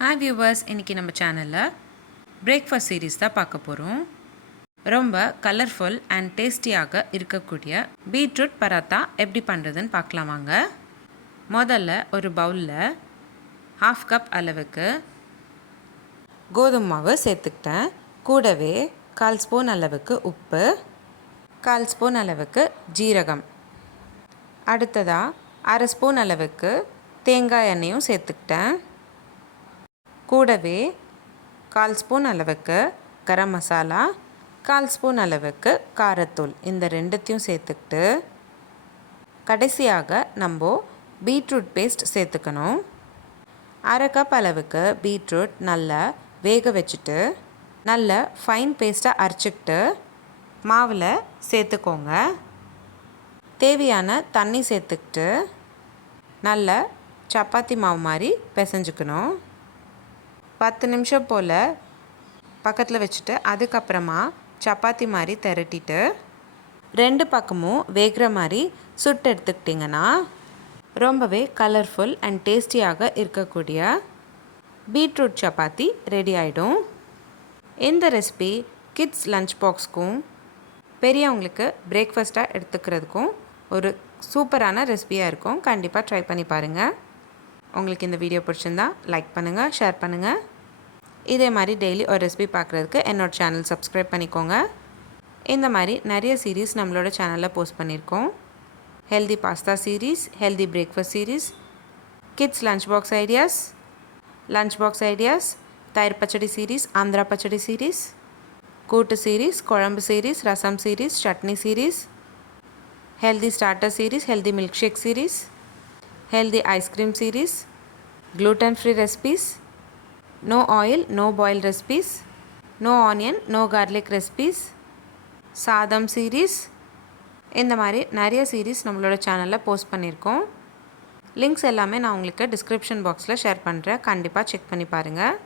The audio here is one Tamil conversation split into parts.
ஹாய் வியூவர்ஸ், இன்றைக்கி நம்ம சேனலில் பிரேக்ஃபாஸ்ட் சீரீஸ் தான் பார்க்க போகிறோம். ரொம்ப கலர்ஃபுல் அண்ட் டேஸ்டியாக இருக்கக்கூடிய பீட்ரூட் பராத்தா எப்படி பண்ணுறதுன்னு பார்க்கலாம் வாங்க. முதல்ல ஒரு பவுலில் 1/2 கப் அளவுக்கு கோதுமை மாவு சேர்த்துக்கிட்டேன். கூடவே 1/4 ஸ்பூன் அளவுக்கு உப்பு, 1/4 ஸ்பூன் அளவுக்கு ஜீரகம், அடுத்ததாக 1/2 ஸ்பூன் அளவுக்கு தேங்காய் எண்ணெயும் சேர்த்துக்கிட்டேன். கூடவே 1/4 ஸ்பூன் அளவுக்கு கரம் மசாலா, 1/4 ஸ்பூன் அளவுக்கு காரத்தூள், இந்த ரெண்டுத்தையும் சேர்த்துக்கிட்டு கடைசியாக நம்ம பீட்ரூட் பேஸ்ட் சேர்த்துக்கணும். 1/2 கப் அளவுக்கு பீட்ரூட் நல்லா வேக வச்சுட்டு நல்ல ஃபைன் பேஸ்ட்டாக அரைச்சிக்கிட்டு மாவில் சேர்த்துக்கோங்க. தேவையான தண்ணி சேர்த்துக்கிட்டு நல்ல சப்பாத்தி மாவு மாதிரி பிசைஞ்சுக்கணும். 10 நிமிஷம் போல் பக்கத்தில் வச்சுட்டு அதுக்கப்புறமா சப்பாத்தி மாதிரி திரட்டிட்டு 2 பக்கமும் வேகிற மாதிரி சுட்டு எடுத்துக்கிட்டிங்கன்னா ரொம்பவே கலர்ஃபுல் அண்ட் டேஸ்டியாக இருக்கக்கூடிய பீட்ரூட் சப்பாத்தி ரெடி ஆகிடும். இந்த ரெசிபி கிட்ஸ் லஞ்ச் பாக்ஸ்க்கும் பெரியவங்களுக்கு பிரேக்ஃபாஸ்ட்டாக எடுத்துக்கிறதுக்கும் ஒரு சூப்பரான ரெசிபியாக இருக்கும். கண்டிப்பாக ட்ரை பண்ணி பாருங்கள். உங்களுக்கு இந்த வீடியோ பிடிச்சிருந்தா லைக் பண்ணுங்கள், ஷேர் பண்ணுங்கள். இதே மாதிரி டெய்லி ஒரு ரெசிபி பார்க்குறதுக்கு என்னோட சேனல் சப்ஸ்கிரைப் பண்ணிக்கோங்க. இந்த மாதிரி நிறைய சீரீஸ் நம்மளோட சேனலில் போஸ்ட் பண்ணியிருக்கோம். Healthy pasta series, healthy breakfast series, kids lunch box ideas, தயிர் பச்சடி சீரீஸ், ஆந்திரா பச்சடி சீரீஸ், கூட்டு சீரீஸ், குழம்பு சீரீஸ், ரசம் சீரீஸ், சட்னி series, healthy starter series, healthy milkshake series, healthy ice cream series, gluten free recipes, no oil no boil recipes, no onion no garlic recipes, sadan series. இந்த மாதிரி நிறைய சீரீஸ் நம்மளோட சேனலில் போஸ்ட் பண்ணியிருக்கோம். லிங்க்ஸ் எல்லாமே நான் உங்களுக்கு டிஸ்கிரிப்ஷன் பாக்ஸில் ஷேர் பண்ணுறேன். கண்டிப்பாக செக் பண்ணி பாருங்கள்.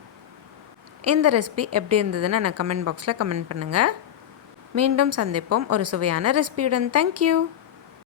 இந்த ரெசிபி எப்படி இருந்ததுன்னு எனக்கு கமெண்ட் பாக்ஸில் கமெண்ட் பண்ணுங்கள். மீண்டும் சந்திப்போம் ஒரு சுவையான ரெசிபியுடன். தேங்க்யூ.